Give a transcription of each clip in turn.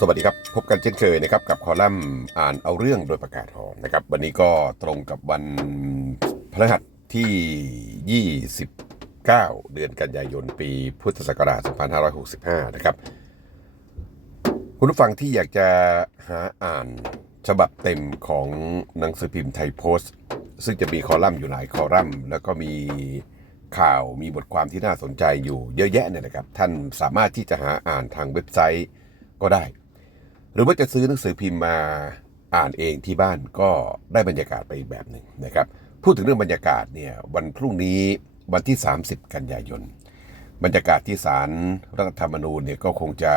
สวัสดีครับ พบกันเช่นเคยนะครับ กับคอลัมน์อ่านเอาเรื่องโดยประกาศหอมนะครับ วันนี้ก็ตรงกับวันพฤหัสที่ 29 เดือนกันยายนปีพุทธศักราช 2565 นะครับ คุณผู้ฟังที่อยากจะหาอ่านฉบับเต็มของหนังสือพิมพ์ไทยโพสต์ ซึ่งจะมีคอลัมน์อยู่หลายคอลัมน์ แล้วก็มีข่าวมีบทความที่น่าสนใจอยู่เยอะแยะเนี่ยนะครับ ท่านสามารถที่จะหาอ่านทางเว็บไซต์ก็ได้ รือว่าจะซื้อหนังสือพิมพ์มาอ่านเองที่บ้านก็ได้บรรยากาศไปอีกแบบหนึ่งนะครับ พูดถึงเรื่องบรรยากาศเนี่ยวันพรุ่งนี้วันที่ 30 กันยายน บรรยากาศที่ศาลรัฐธรรมนูญเนี่ยก็คงจะ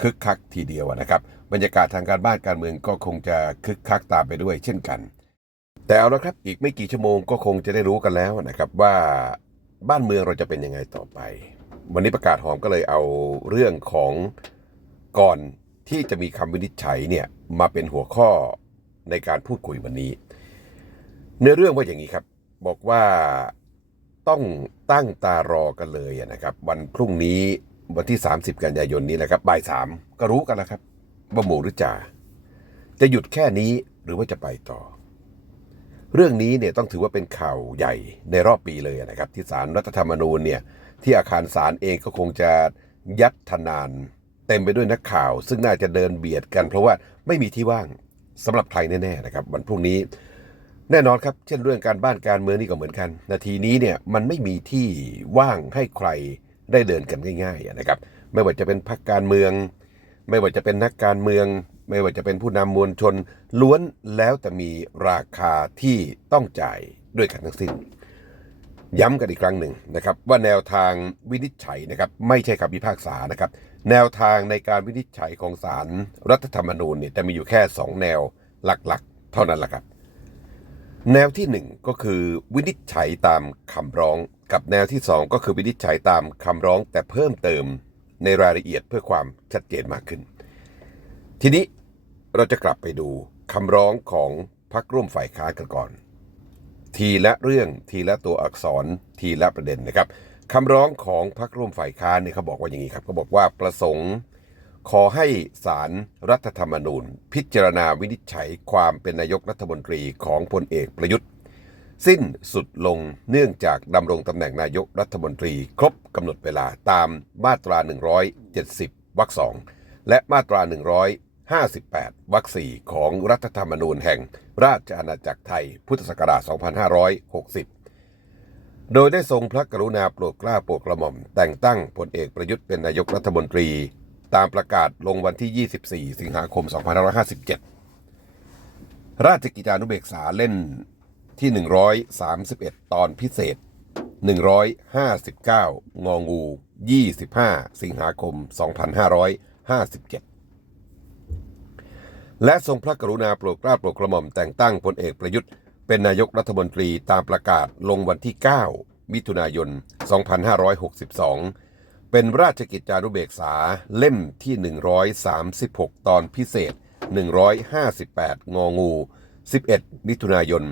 คึกคักทีเดียวนะครับ บรรยากาศทางการบ้านการเมืองก็คงจะคึกคักตามไปด้วยเช่นกัน แต่เอาละครับอีกไม่กี่ชั่วโมงก็คงจะได้รู้กันแล้วนะครับว่าบ้านเมืองเราจะเป็นยังไงต่อไป วันนี้ประกาศหอมก็เลยเอาเรื่องของก่อน ที่จะมีคำวินิจฉัยเนี่ยมาเป็นหัวข้อในการพูดคุยวันนี้ เนื้อเรื่องว่าอย่างนี้ครับ บอกว่าต้องตั้งตารอกันเลยนะครับ วันพรุ่งนี้วันที่ 30 กันยายนนี้แหละครับบ่ายสามก็รู้กันแล้วครับว่าหมูหรือจ่าจะหยุดแค่นี้หรือว่าจะไปต่อ เรื่องนี้เนี่ยต้องถือว่าเป็นข่าวใหญ่ในรอบปีเลยนะครับ ที่ศาลรัฐธรรมนูญเนี่ยที่อาคารศาลเองก็คงจะยัดทนาน เต็มไปด้วยนักข่าว ซึ่งน่าจะเดินเบียดกัน เพราะว่าไม่มีที่ว่างสำหรับใครแน่ๆนะครับวันพรุ่งนี้แน่นอนครับ เช่นเรื่องการบ้านการเมืองนี่ก็เหมือนกัน นาทีนี้เนี่ยมันไม่มีที่ว่างให้ใครได้เดินกันง่ายๆนะครับ ไม่ว่าจะเป็นพรรคการเมือง ไม่ว่าจะเป็นนักการเมือง ไม่ว่าจะเป็นผู้นำมวลชน ล้วนแล้วแต่มีราคาที่ต้องจ่ายด้วยกันทั้งสิ้น ย้ำกันอีกครั้งหนึ่งนะครับ ว่าแนวทางวินิจฉัยนะครับ ไม่ใช่คำพิพากษานะครับ แนวทางในการวินิจฉัยของศาลรัฐธรรมนูญเนี่ยจะมีอยู่แค่ 2 แนวหลักๆ เท่านั้นแหละครับ แนวที่ 1 ก็คือวินิจฉัยตามคำร้อง กับแนวที่ 2 ก็คือวินิจฉัยตามคำร้องแต่เพิ่มเติมในรายละเอียดเพื่อความชัดเจนมากขึ้น ทีนี้เราจะกลับไปดูคำร้องของพรรคร่วมฝ่ายค้านกันก่อน ทีละเรื่องทีละตัวอักษรทีละประเด็นนะครับ คำร้องของพรรคร่วมฝ่ายค้านเนี่ยเขาบอกว่าอย่างนี้ครับเขาบอกว่าประสงค์ ขอให้ศารรัฐธรรมนูญ พิจารณาวินิจฉัยความเป็นนายกรัฐมนตรีของพลเอกประยุทธ์ สิ้นสุดลงเนื่องจากดำรงตำแหน่งนายกรัฐมนตรีครบกำหนดเวลาตามมาตรา 170วรรคสองและมาตรา 158วรรคสี่ของรัฐธรรมนูญแห่งราชอาณาจักรไทยพุทธศักราช 2560 โดยได้ทรงพระกรุณาโปรดเกล้าโปรดกระหม่อม แต่งตั้งพลเอกประยุทธ์เป็นนายกรัฐมนตรี ตามประกาศลงวันที่ 24 สิงหาคม 2557 ราชกิจจานุเบกษาเล่นที่ 131 ตอนพิเศษ 159 งองู 25 สิงหาคม 2557 และทรงพระกรุณาโปรดเกล้าโปรดกระหม่อมแต่งตั้งพลเอกประยุทธ์ เป็นนายกรัฐมนตรีตามประกาศลงวันที่ 9 มิถุนายน 2562 เป็นราชกิจจานุเบกษาเล่มที่ 136 ตอนพิเศษ 158 งองู 11 มิถุนายน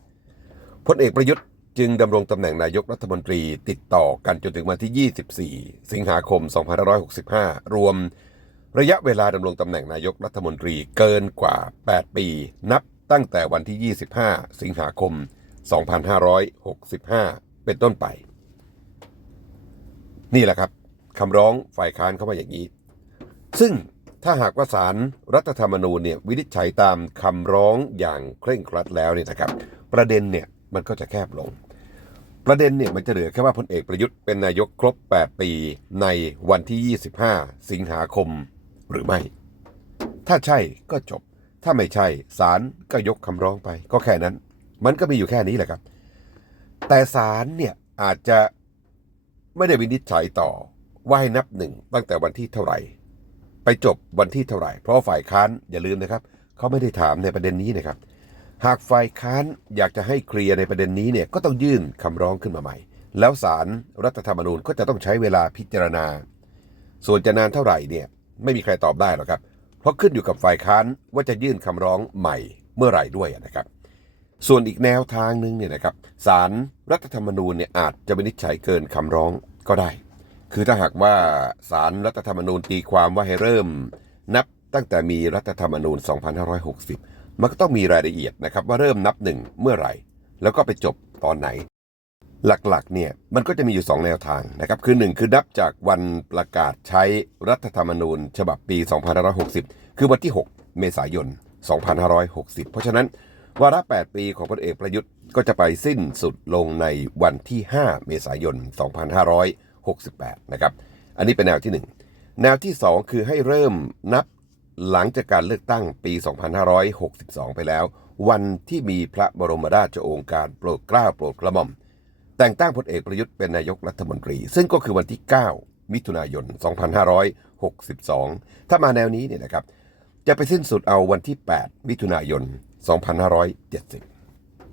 2562 พลเอกประยุทธ์จึงดำรงตำแหน่งนายกรัฐมนตรีติดต่อกันจนถึงวันที่ 24 สิงหาคม 2565 รวม ระยะเวลาดำรงตำแหน่งนายกรัฐมนตรีเกินกว่า 8 ปี นับ ตั้งแต่วันที่ 25 สิงหาคม 2565 เป็นต้นไป นี่แหละครับคำร้องฝ่ายค้านเข้ามาอย่างนี้ ซึ่งถ้าหากว่าศาลรัฐธรรมนูญเนี่ยวินิจฉัยตามคำร้องอย่างเคร่งครัดแล้วเนี่ยนะครับ ประเด็นเนี่ยมันก็จะแคบลง ประเด็นเนี่ยมันจะเหลือแค่ว่าพลเอกประยุทธ์เป็นนายกครบ 8 ปีในวันที่ 25 สิงหาคมหรือไม่ ถ้าใช่ก็จบ ถ้าไม่ใช่ศาลก็ยกคำร้องไป ก็แค่นั้น มันก็มีอยู่แค่นี้แหละครับ แต่ศาลเนี่ยอาจจะไม่ได้วินิจฉัยต่อว่าให้นับหนึ่งตั้งแต่วันที่เท่าไหร่ ไปจบวันที่เท่าไหร่ เพราะฝ่ายค้านอย่าลืมนะครับเขาไม่ได้ถามในประเด็นนี้นะครับ หากฝ่ายค้านอยากจะให้เคลียร์ในประเด็นนี้เนี่ยก็ต้องยื่นคำร้องขึ้นมาใหม่ แล้วศาลรรัฐธรรมนูญก็จะต้องใช้เวลาพิจารณา ส่วนจะนานเท่าไหร่เนี่ยไม่มีใครตอบได้หรอกครับ เพราะขึ้นอยู่กับฝ่ายค้านว่าจะยื่นคำร้องใหม่เมื่อไหร่ด้วยนะครับ ส่วนอีกแนวทางหนึ่งเนี่ยนะครับศาลรรัฐธรรมนูญเนี่ยอาจจะวินิจฉัยเกินคำร้องก็ได้ คือถ้าหากว่าสารรัฐธรรมนูญตีความว่าให้เริ่ม นับตั้งแต่มีรัฐธรรมนูญ 2560 มันก็ต้องมีรายละเอียดนะครับว่าเริ่มนับหนึ่งเมื่อไหร่ แล้วก็ไปจบตอนไหน หลักๆเนี่ยมันก็จะมีอยู่ 2 แนวทางนะครับคือ 1 คือนับจากวันประกาศใช้รัฐธรรมนูญ ฉบับปี 2560 คือวันที่ 6 เมษายน 2560 เพราะฉะนั้นวาระ 8 ปีของพลเอกประยุทธ์ก็จะไปสิ้นสุดลงในวันที่ 5 เมษายน 2568 นะครับ อันนี้เป็นแนวที่ 1 แนวที่ 2 คือให้เริ่มนับหลังจากการเลือกตั้งปี 2562 ไปแล้ว วันที่มีพระบรมราชโองการโปรดเกล้าโปรดกระหม่อม แต่งตั้งพลเอกประยุทธ์เป็นนายกรัฐมนตรี ซึ่งก็คือวันที่ 9 มิถุนายน 2562 ถ้ามาแนวนี้เนี่ยนะครับ จะไปสิ้นสุดเอาวันที่ 8 มิถุนายน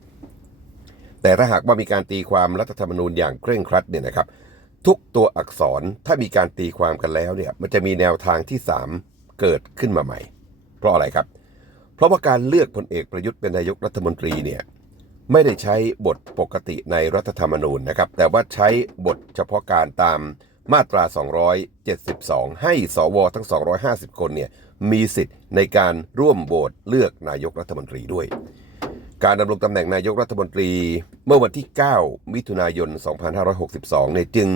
2570 แต่ถ้าหากว่ามีการตีความรัฐธรรมนูญอย่างเคร่งครัดเนี่ยนะครับ ทุกตัวอักษรถ้ามีการตีความกันแล้วเนี่ยมันจะมีแนวทางที่ 3 เกิดขึ้นมาใหม่ เพราะอะไรครับ เพราะว่าการเลือกพลเอกประยุทธ์เป็นนายกรัฐมนตรีเนี่ย ไม่ได้ใช้บทปกติในรัฐธรรมนูญนะครับ แต่ว่าใช้บทเฉพาะการตามมาตรา 272 ให้สวทั้ง 250 คนเนี่ยมีสิทธิ์ในการร่วมโหวตเลือกนายกรัฐมนตรีด้วย การดำรงตำแหน่งนายกรัฐมนตรีเมื่อวันที่ 9 มิถุนายน 2562เนี่ยจึง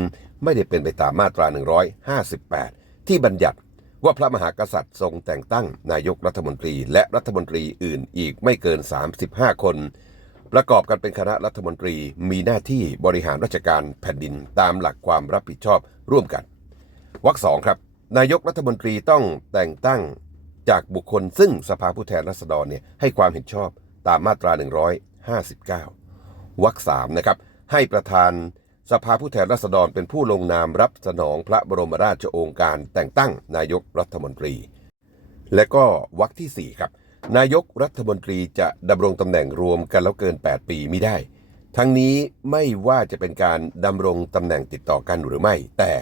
ไม่ได้เป็นไปตามมาตรา 158 ที่บัญญัติว่าพระมหากษัตริย์ทรงแต่งตั้งนายกรัฐมนตรี และรัฐมนตรีอื่นอีกไม่เกิน 35 คน ประกอบกันเป็นคณะรัฐมนตรีมีหน้าที่บริหารราชการแผ่นดินตามหลักความรับผิดชอบร่วมกันวรรคสองครับ นายกรัฐมนตรีต้องแต่งตั้งจากบุคคลซึ่งสภาผู้แทนราษฎรเนี่ยให้ความเห็นชอบตามมาตรา 159วรรคสามนะครับให้ประธานสภาผู้แทนราษฎรเป็นผู้ลงนามรับสนองพระบรมราชโองการแต่งตั้งนายกรัฐมนตรี และก็วรรคที่4ครับ นายกรัฐมนตรีจะดำรงตำแหน่งรวมกันแล้วเกิน 8 ปีไม่ได้ ทั้งนี้ไม่ว่าจะเป็นการดำรงตำแหน่งติดต่อกันหรือไม่ แต่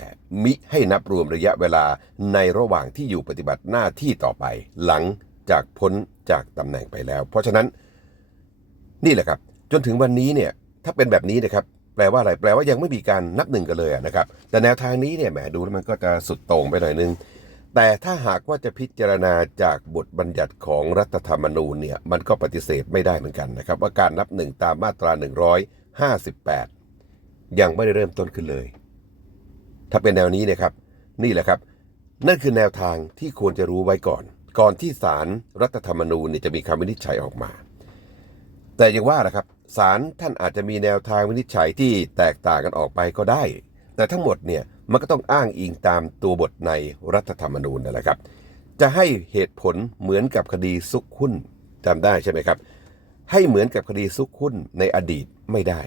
มิให้นับรวมระยะเวลาในระหว่างที่อยู่ปฏิบัติหน้าที่ต่อไป หลังจากพ้นจากตำแหน่งไปแล้ว เพราะฉะนั้น นี่แหละครับ จนถึงวันนี้เนี่ยถ้าเป็นแบบนี้นะครับแปลว่าอะไรแปลว่ายังไม่มีการนับหนึ่งกันเลยนะครับ แต่แนวทางนี้เนี่ยแหมดูแล้วมันก็จะสุดโต่งไปหน่อยนึง แต่ถ้าหากว่าจะพิจารณาจากบทบัญญัติของรัฐธรรมนูญเนี่ยมันก็ปฏิเสธไม่ได้เหมือนกันนะครับ ว่าการนับหนึ่งตามมาตรา 158 ยังไม่ได้เริ่มต้นขึ้นเลย ถ้าเป็นแนวนี้นะครับ นี่แหละครับ นั่นคือแนวทางที่ควรจะรู้ไว้ก่อน ก่อนที่ศาลรัฐธรรมนูญเนี่ยจะมีคำวินิจฉัยออกมา แต่อย่างว่านะครับศาลท่านอาจจะมีแนวทางวินิจฉัยที่แตกต่างกันออกไปก็ได้ แต่ทั้งหมดเนี่ยมันก็ต้องอ้างอิงตามตัวบทในรัฐธรรมนูญนั่นแหละครับ จะให้เหตุผลเหมือนกับคดีซุกหุ้นจำได้ใช่ไหมครับ ให้เหมือนกับคดีซุกหุ้นในอดีตไม่ได้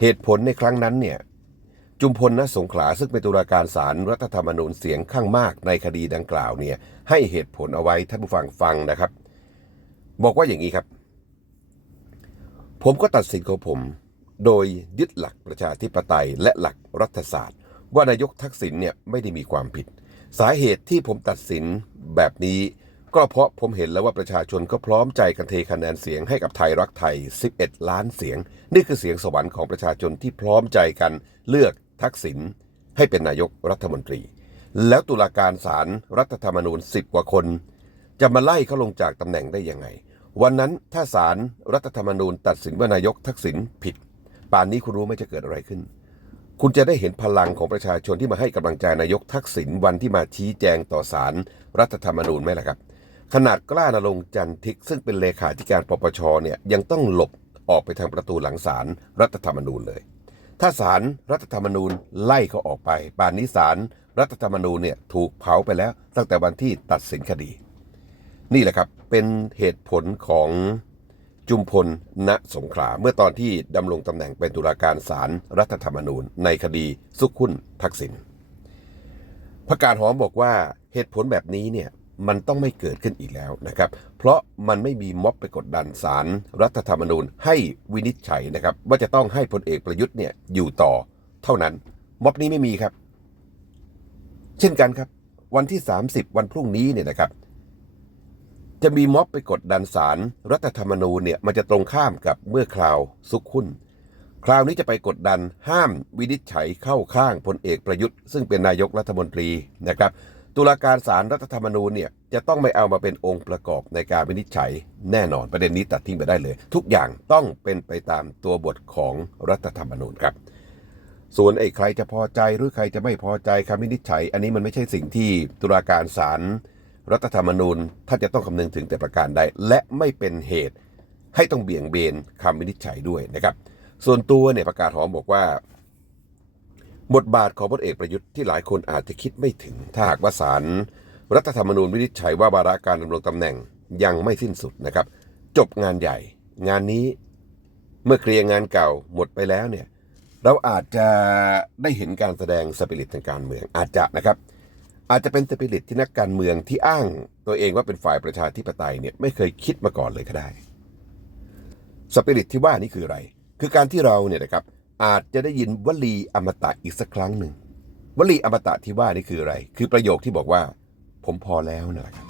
เหตุผลในครั้งนั้นเนี่ยจุมพลณสงขลาซึ่งเป็นตุลาการศาลรรัฐธรรมนูญเสียงข้างมากในคดีดังกล่าวเนี่ยให้เหตุผลเอาไว้ท่านผู้ฟังฟังนะครับ บอกว่าอย่างนี้ครับ ผมก็ตัดสินของผม โดยยึดหลักประชาธิปไตยและหลักรัฐศาสตร์ ว่านายกทักษิณเนี่ยไม่ได้มีความผิด สาเหตุที่ผมตัดสินแบบนี้ ก็เพราะผมเห็นแล้วว่าประชาชนก็พร้อมใจกันเทคะแนนเสียงให้กับไทยรักไทย 11 ล้านเสียง นี่คือเสียงสวรรค์ของประชาชนที่พร้อมใจกันเลือกทักษิณให้เป็นนายกรัฐมนตรี แล้วตุลาการศาลรรัฐธรรมนูญ 10 กว่าคน จะมาไล่เขาลงจากตำแหน่งได้ยังไง วันนั้นถ้าศาลรรัฐธรรมนูญตัดสินว่านายกทักษิณผิด ป่านนี้คุณรู้ไหม่จะเกิดอะไรขึ้น คุณจะได้เห็นพลังของประชาชนที่มาให้กำลังใจนายกทักษิณวันที่มาชี้แจงต่อศาลรรัฐธรรมนูญไหมล่ะครับ ขนาดกล้านรงจันทิก ซึ่งเป็นเลขาธิการปปชเนี่ยยังต้องหลบออกไปทางประตูหลังศาลรรัฐธรรมนูญเลย ถ้าศาลรัฐธรรมนูญไล่เขาออกไป ป่านนี้ศาลรัฐธรรมนูญเนี่ยถูกเผาไปแล้วตั้งแต่วันที่ตัดสินคดี นี่แหละครับเป็นเหตุผลของ จุมพล ณ สงขลา เมื่อตอนที่ดำรงตำแหน่งเป็นตุลาการศาลรรัฐธรรมนูญ ในคดีสุขุนทักษิณพระการหอมบอกว่าเหตุผลแบบนี้เนี่ยมันต้องไม่เกิดขึ้นอีกแล้วนะครับ เพราะมันไม่มีม็อบไปกดดันศาลรรัฐธรรมนูญให้วินิจฉัยนะครับ ว่าจะต้องให้พลเอกประยุทธ์เนี่ยอยู่ต่อเท่านั้น ม็อบนี้ไม่มีครับ เช่นกันครับ วันที่ 30 วันพรุ่งนี้เนี่ยนะครับ จะมีม็อบไปกดดันศารรัฐธรรมนูญเนี่ยมันจะตรงข้ามกับเมื่อคราวซุกหุ้น คราวนี้จะไปกดดันห้ามวินิจฉัยเข้าข้างพลเอกประยุทธ์ ซึ่งเป็นนายกรัฐมนตรีนะครับตุลาการศาลรัฐธรรมนูญเนี่ยจะต้องไม่เอามาเป็นองค์ประกอบในการวินิจฉัยแน่นอนประเด็นนี้ตัดทิ้งไปได้เลย ทุกอย่างต้องเป็นไปตามตัวบทของรัฐธรรมนูญครับ ส่วนไอ้ใครจะพอใจหรือใครจะไม่พอใจคำวินิจฉัย อันนี้มันไม่ใช่สิ่งที่ตุลาการศาล รัฐธรรมนูญท่านจะต้องคำนึงถึงแต่ประการใด และไม่เป็นเหตุให้ต้องเบี่ยงเบนคำวินิจฉัยด้วยนะครับ ส่วนตัวเนี่ยประกาศหอมบอกว่า บทบาทของพลเอกประยุทธ์ที่หลายคนอาจจะคิดไม่ถึง ถ้าหากว่าศาลรัฐธรรมนูญวินิจฉัยว่าวาระการดำรงตำแหน่งยังไม่สิ้นสุดนะครับ จบงานใหญ่ งานนี้เมื่อเคลียร์งานเก่าหมดไปแล้วเนี่ยเราอาจจะได้เห็นการแสดงสปิริตทางการเมืองอาจจะนะครับ อาจจะเป็นสปิริตที่นักการเมืองที่อ้างตัวเองว่าเป็นฝ่ายประชาธิปไตยเนี่ยไม่เคยคิดมาก่อนเลยก็ได้สปิริตที่ว่านี่คืออะไร คือการที่เราเนี่ยนะครับอาจจะได้ยินวลีอมตะอีกสักครั้งหนึ่งวลีอมตะที่ว่านี่คืออะไร คือประโยคที่บอกว่า ผมพอแล้วนั่นแหละครับ